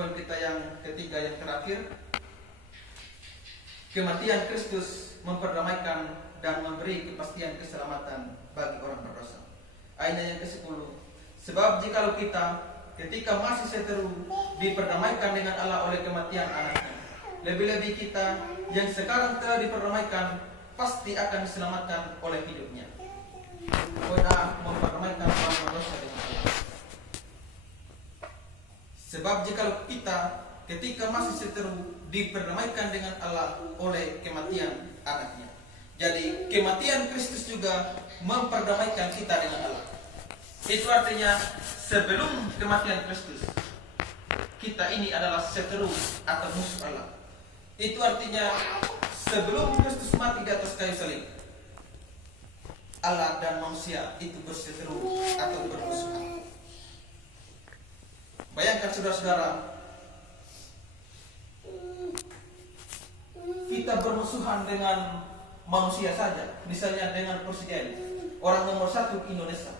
Poin kita yang ketiga yang terakhir, kematian Kristus memperdamaikan dan memberi kepastian keselamatan bagi orang berdosa. Ayat yang ke-10. Sebab jikalau kita ketika masih seteru diperdamaikan dengan Allah oleh kematian anaknya, lebih-lebih kita yang sekarang telah diperdamaikan pasti akan diselamatkan oleh hidupnya. Poin A, memperdamaikan orang berdosa dengan Allah. Sebab jikalau kita ketika masih seteru diperdamaikan dengan Allah oleh kematian anaknya. Jadi kematian Kristus juga memperdamaikan kita dengan Allah. Itu artinya sebelum kematian Kristus, kita ini adalah seteru atau musuh Allah. Itu artinya sebelum Kristus mati di atas kayu salib, Allah dan manusia itu berseteru atau bermusuhan. Bayangkan saudara-saudara, kita bermusuhan dengan manusia saja, misalnya dengan presiden, orang nomor 1 Indonesia.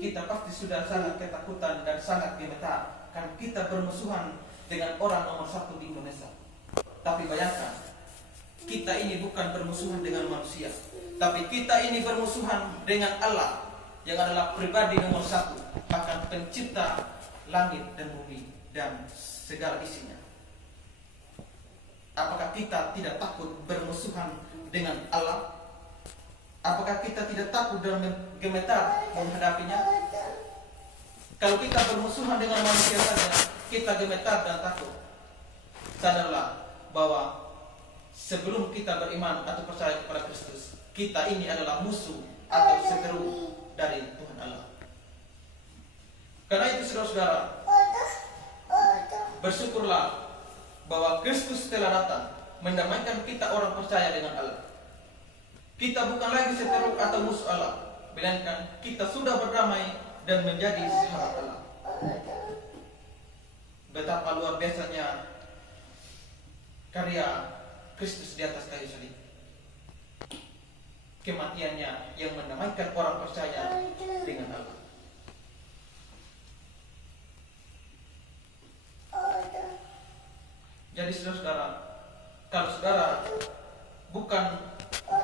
Kita pasti sudah sangat ketakutan dan sangat gemetar karena kita bermusuhan dengan orang nomor 1 di Indonesia. Tapi bayangkan, kita ini bukan bermusuhan dengan manusia, tapi kita ini bermusuhan dengan Allah yang adalah pribadi nomor 1, bahkan pencipta langit dan bumi dan segala isinya. Apakah kita tidak takut bermusuhan dengan Allah? Apakah kita tidak takut dan gemetar menghadapinya? Kalau kita bermusuhan dengan manusia saja, kita gemetar dan takut. Sadarlah bahwa sebelum kita beriman atau percaya kepada Kristus, kita ini adalah musuh atau seteru dari Tuhan Allah. Karena itu saudara-saudara, bersyukurlah bahwa Kristus telah datang mendamaikan kita orang percaya dengan Allah. Kita bukan lagi seteru atau musuh Allah, melainkan kita sudah berdamai dan menjadi sahabat Allah. Betapa luar biasanya karya Kristus di atas kayu salib. Kematiannya yang mendamaikan orang percaya dengan Allah. Jadi saudara-saudara, kalau saudara bukan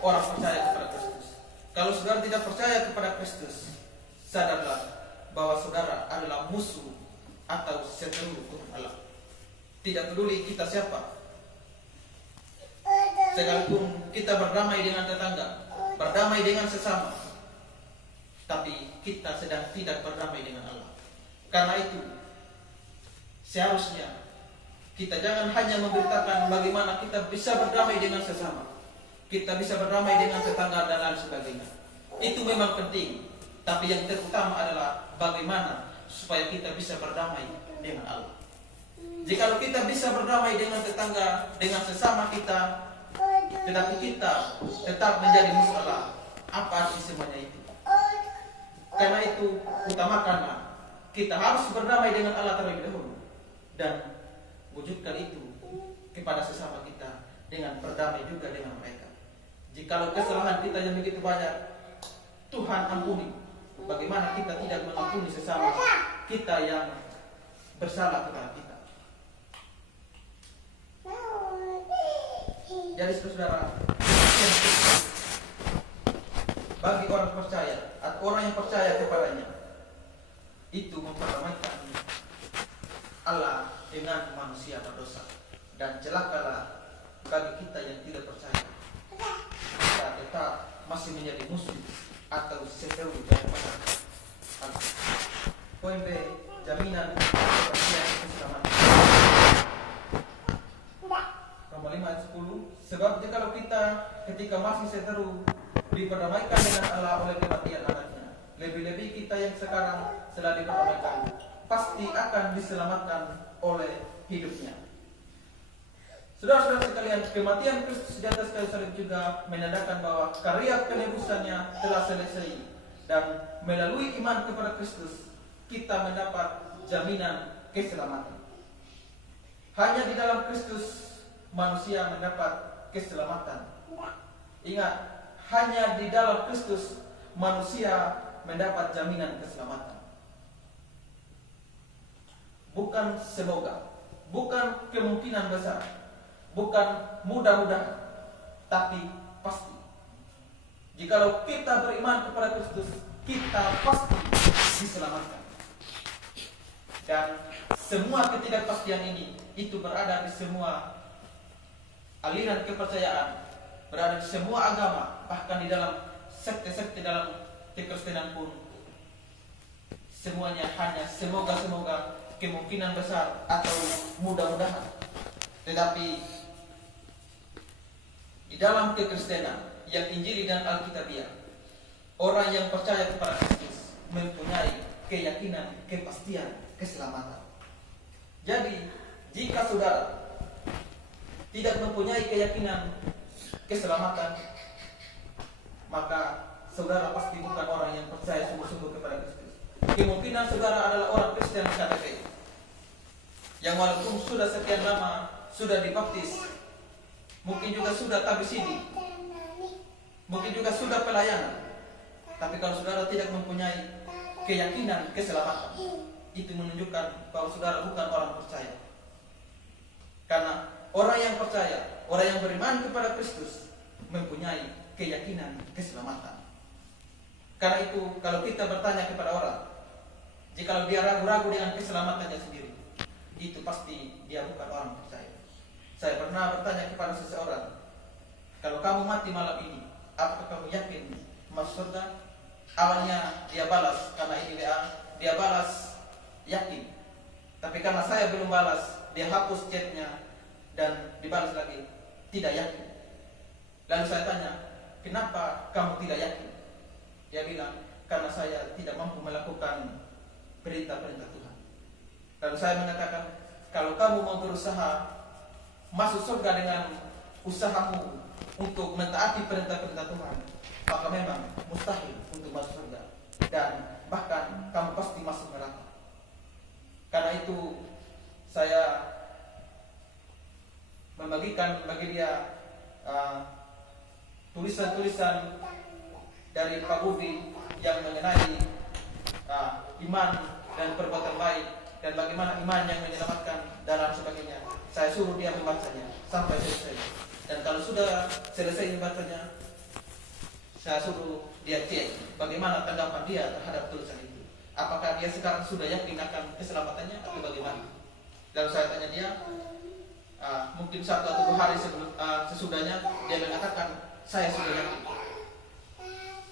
orang percaya kepada Kristus, kalau saudara tidak percaya kepada Kristus, sadarlah bahwa saudara adalah musuh atau seteru Tuhan Allah. Tidak peduli kita siapa, sekalipun kita berdamai dengan tetangga, berdamai dengan sesama, tapi kita sedang tidak berdamai dengan Allah. Karena itu seharusnya kita jangan hanya memberitakan bagaimana kita bisa berdamai dengan sesama, kita bisa berdamai dengan tetangga dan lain sebagainya. Itu memang penting, tapi yang terutama adalah bagaimana supaya kita bisa berdamai dengan Allah. Jikalau kita bisa berdamai dengan tetangga, dengan sesama kita, tetapi kita tetap menjadi musuh Allah, apa arti semuanya itu? Karena itu utamakanlah kita harus berdamai dengan Allah terlebih dahulu dan wujudkan itu kepada sesama kita dengan berdamai juga dengan mereka. Jikalau kesalahan kita yang begitu banyak, Tuhan ampuni. Bagaimana kita tidak mengampuni sesama kita yang bersalah kepada kita? Jadi saudara, bagi orang percaya atau orang yang percaya kepadanya, itu memperdamaikan Allah dengan manusia berdosa. Dan celakalah bagi kita yang tidak percaya, kita tetap masih menjadi musuh atau seteru daripada Allah. Poin B, jaminan kepastian keselamatan. Nomor 5 ayat 10. Sebab jikalau kita ketika masih seteru diperdamaikan dengan Allah oleh kematian anaknya, lebih-lebih kita yang sekarang telah diperdamaikan pasti akan diselamatkan oleh hidupnya. Saudara-saudara sekalian, kematian Kristus di atas kayu salib juga menandakan bahwa karya penebusannya telah selesai, dan melalui iman kepada Kristus kita mendapat jaminan keselamatan. Hanya di dalam Kristus manusia mendapat keselamatan. Ingat, hanya di dalam Kristus manusia mendapat jaminan keselamatan. Bukan bukan semoga, bukan kemungkinan besar, bukan mudah-mudahan, tapi pasti. Jikalau kita beriman kepada Kristus, kita pasti diselamatkan. Dan semua ketidakpastian ini itu berada di semua aliran kepercayaan, berada di semua agama, bahkan di dalam sekte-sekte dalam kekristenan pun semuanya hanya semoga-semoga, kemungkinan besar atau mudah-mudahan. Tetapi di dalam kekristenan yang Injili dan Alkitabiah, orang yang percaya kepada Kristus mempunyai keyakinan, kepastian, keselamatan. Jadi, jika saudara tidak mempunyai keyakinan, keselamatan, maka saudara pasti bukan orang yang percaya sungguh-sungguh kepada Kristus. Kemungkinan saudara adalah orang Kristen KTP, yang walaupun sudah sekian lama sudah dibaptis, mungkin juga sudah tabisidi, mungkin juga sudah pelayanan, tapi kalau saudara tidak mempunyai keyakinan keselamatan, itu menunjukkan bahwa saudara bukan orang percaya. Karena orang yang percaya, orang yang beriman kepada Kristus mempunyai keyakinan keselamatan. Karena itu kalau kita bertanya kepada orang, jika dia ragu-ragu dengan keselamatannya sendiri, itu pasti dia bukan orang percaya. Saya pernah bertanya kepada seseorang, kalau kamu mati malam ini, apakah kamu yakin masuk surga? Awalnya dia balas, karena ini WA, dia balas yakin. Tapi karena saya belum balas, dia hapus chatnya dan dibalas lagi, tidak yakin. Lalu saya tanya, kenapa kamu tidak yakin? Dia bilang, karena saya tidak mampu melakukan perintah-perintah Tuhan. Lalu saya mengatakan, kalau kamu mau berusaha masuk surga dengan usahamu untuk mentaati perintah-perintah Tuhan, maka memang mustahil untuk masuk surga, dan bahkan kamu pasti masuk neraka. Karena itu saya membagikan bagi dia tulisan-tulisan dari Pak Budi yang mengenai iman dan perbuatan baik, dan bagaimana iman yang menyelamatkan dan sebagainya. Saya suruh dia membacanya sampai selesai. Dan kalau sudah selesai membacanya, saya suruh dia cek bagaimana tanggapan dia terhadap tulisan itu. Apakah dia sekarang sudah yakin akan keselamatannya atau bagaimana? Lalu saya tanya dia, mungkin 1 atau 2 hari sesudahnya, dia mengatakan, saya sudah yakin.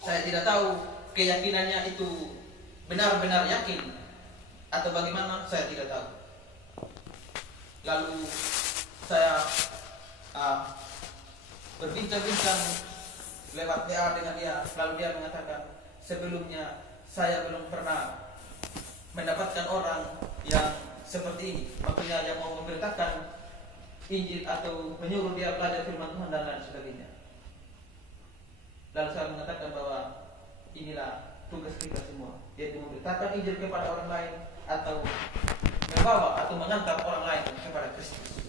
Saya tidak tahu keyakinannya itu benar-benar yakin atau bagaimana, saya tidak tahu. Lalu saya berbincang-bincang lewat WA dengan dia. Lalu dia mengatakan, sebelumnya saya belum pernah mendapatkan orang yang seperti ini, maksudnya yang mau memberitakan Injil atau menyuruh dia belajar firman Tuhan dan lain sebagainya. Lalu saya mengatakan bahwa inilah tugas kita semua, yaitu memberitakan Injil kepada orang lain atau membawa atau mengantar orang lain kepada Kristus.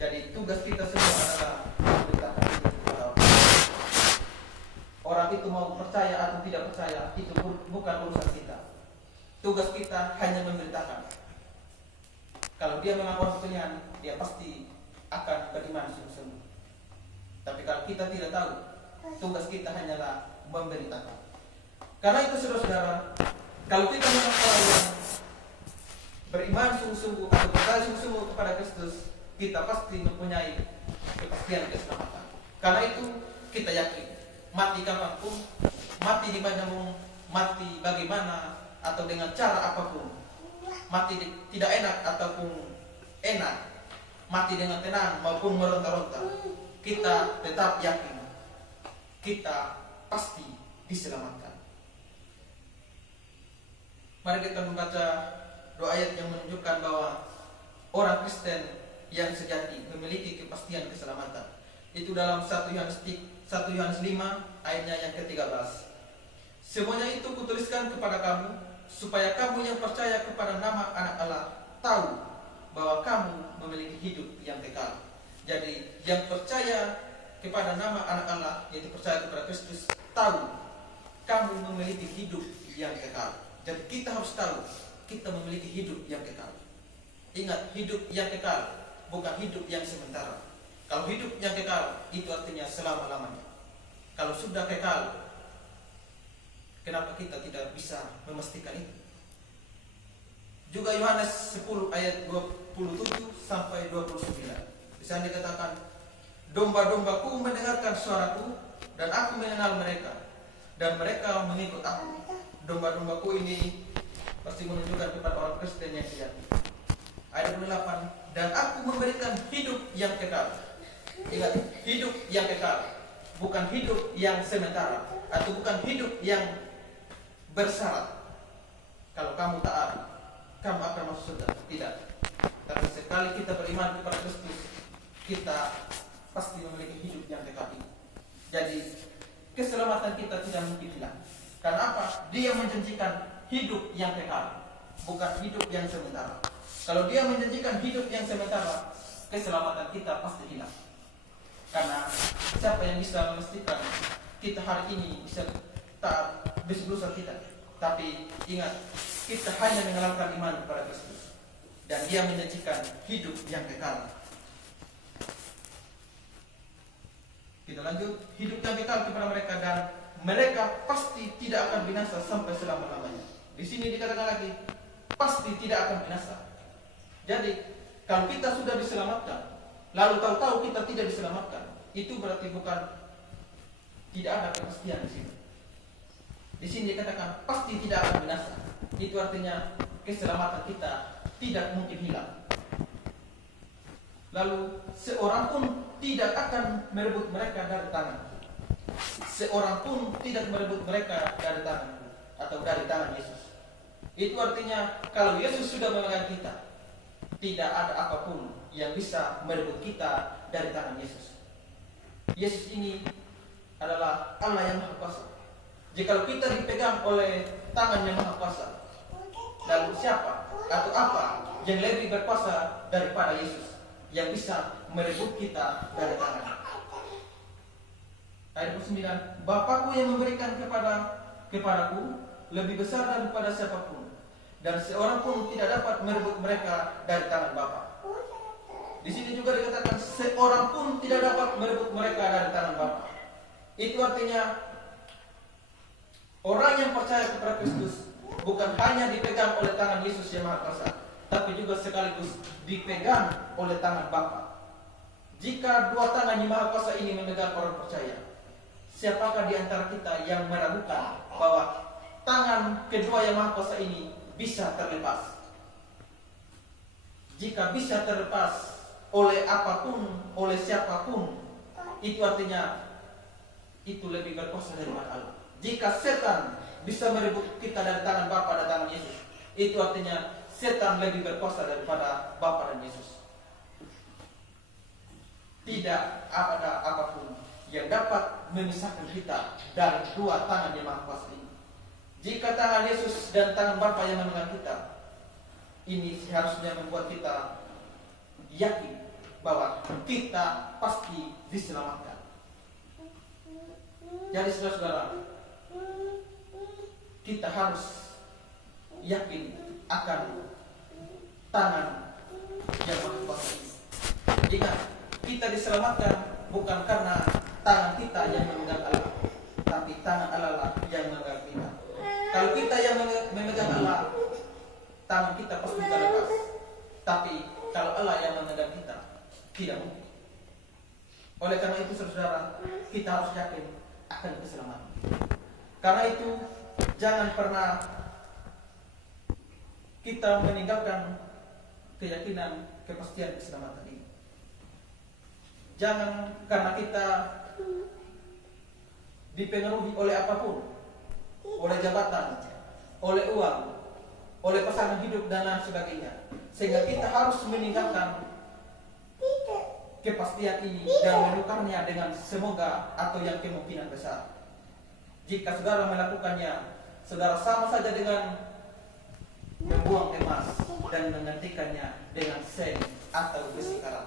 Jadi tugas kita semua adalah memberitakan Injil kepada orang lain. Orang itu mau percaya atau tidak percaya, itu bukan urusan kita. Tugas kita hanya memberitakan. Kalau dia memang orang pilihan, dia pasti akan beriman sungguh-sungguh. Tapi kalau kita tidak tahu, tugas kita hanyalah memberitakan. Karena itu saudara-saudara, kalau kita memang orang yang beriman sungguh-sungguh atau percaya sungguh-sungguh kepada Kristus, kita pasti mempunyai kepastian keselamatan. Karena itu kita yakin, mati kapanpun, mati di manapun, mati bagaimana atau dengan cara apapun, mati tidak enak ataupun enak, mati dengan tenang maupun meronta-ronta, kita tetap yakin kita pasti diselamatkan. Mari kita membaca doa ayat yang menunjukkan bahwa orang Kristen yang sejati memiliki kepastian keselamatan. Itu dalam 1 Yohanes 5 ayatnya yang ke-13. Semuanya itu kutuliskan kepada kamu, supaya kamu yang percaya kepada nama Anak Allah tahu bahwa kamu memiliki hidup yang kekal. Jadi yang percaya kepada nama Anak Allah, yaitu percaya kepada Kristus, tahu kamu memiliki hidup yang kekal. Jadi kita harus tahu kita memiliki hidup yang kekal. Ingat, hidup yang kekal bukan hidup yang sementara. Kalau hidup yang kekal itu artinya selama-lamanya. Kalau sudah kekal, kenapa kita tidak bisa memastikan itu? Juga Yohanes 10 ayat 27 sampai 29. Di sana dikatakan, domba-dombaku mendengarkan suaraku, dan aku mengenal mereka, dan mereka mengikut aku. Domba-dombaku ini pasti menunjukkan kepada orang Kristen yang sejati. Ayat 28, dan aku memberikan hidup yang kekal. Ingat, hidup yang kekal, bukan hidup yang sementara, atau bukan hidup yang bersyarat. Kalau kamu taat, kamu akan masuk surga. Tidak. Tapi sekali kita beriman kepada Kristus, kita pasti memiliki hidup yang kekal ini. Jadi keselamatan kita tidak mungkin hilang. Karena apa? Dia menjanjikan hidup yang kekal, bukan hidup yang sementara. Kalau dia menjanjikan hidup yang sementara, keselamatan kita pasti hilang. Karena siapa yang bisa memastikan kita hari ini bisa taat dosa kita? Tapi ingat, kita hanya mengenalkan iman kepada Kristus, dan dia menjanjikan hidup yang kekal. Kita lanjut, hidup yang kekal kepada mereka, dan mereka pasti tidak akan binasa sampai selama-lamanya. Di sini dikatakan lagi, pasti tidak akan binasa. Jadi, kalau kita sudah diselamatkan, lalu tahu-tahu kita tidak diselamatkan, itu berarti bukan tidak ada kepastian di sini. Di sini dikatakan pasti tidak akan binasa. Itu artinya keselamatan kita tidak mungkin hilang. Lalu seorang pun tidak akan merebut mereka dari tangan. Seorang pun tidak merebut mereka dari tangan, atau dari tangan Yesus. Itu artinya kalau Yesus sudah memegang kita, tidak ada apapun yang bisa merebut kita dari tangan Yesus. Yesus ini adalah Allah yang Maha Kuasa. Jika kita dipegang oleh tangan yang Maha Kuasa, lalu siapa atau apa yang lebih berkuasa daripada Yesus yang bisa merebut kita dari tangan? Ayat 9, Bapakku yang memberikan kepadaku lebih besar daripada siapapun, dan seorang pun tidak dapat merebut mereka dari tangan Bapa. Di sini juga dikatakan seorang pun tidak dapat merebut mereka dari tangan Bapa. Itu artinya orang yang percaya kepada Kristus bukan hanya dipegang oleh tangan Yesus yang Maha Kuasa, tapi juga sekaligus dipegang oleh tangan Bapa. Jika dua tangan yang Maha Kuasa ini memegang orang percaya, siapakah di antara kita yang meragukan bahwa tangan kedua yang Maha Kuasa ini bisa terlepas? Jika bisa terlepas oleh apapun, oleh siapapun, itu artinya itu lebih berkuasa daripada Allah. Jika setan bisa merebut kita dari tangan Bapa dan tangan Yesus, itu artinya setan lebih berkuasa daripada Bapa dan Yesus. Tidak ada apapun yang dapat memisahkan kita dari dua tangan yang Maha Kuasa ini. Jika tangan Yesus dan tangan Bapa yang memegang kita, ini seharusnya membuat kita yakin bahwa kita pasti diselamatkan. Jadi saudara-saudara, kita harus yakin akan tangan yang Maha Kuasa ini. Ingat, kita diselamatkan bukan karena tangan kita yang memegang Allah, tapi tangan Allah lah yang memegang kita. Kalau kita yang memegang Allah, tangan kita pasti terlepas. Tapi kalau Allah yang memegang kita, tidak mungkin. Oleh karena itu saudara, kita harus yakin akan keselamatan. Karena itu jangan pernah kita meninggalkan keyakinan kepastian keselamatan ini. Jangan karena kita dipengaruhi oleh apapun, oleh jabatan, oleh uang, oleh pasangan hidup dan lain sebagainya, sehingga kita harus meninggalkan kepastian ini dan menukarnya dengan semoga atau yang kemungkinan besar. Jika saudara melakukannya, saudara sama saja dengan membuang emas dan menggantikannya dengan sen atau besi karat.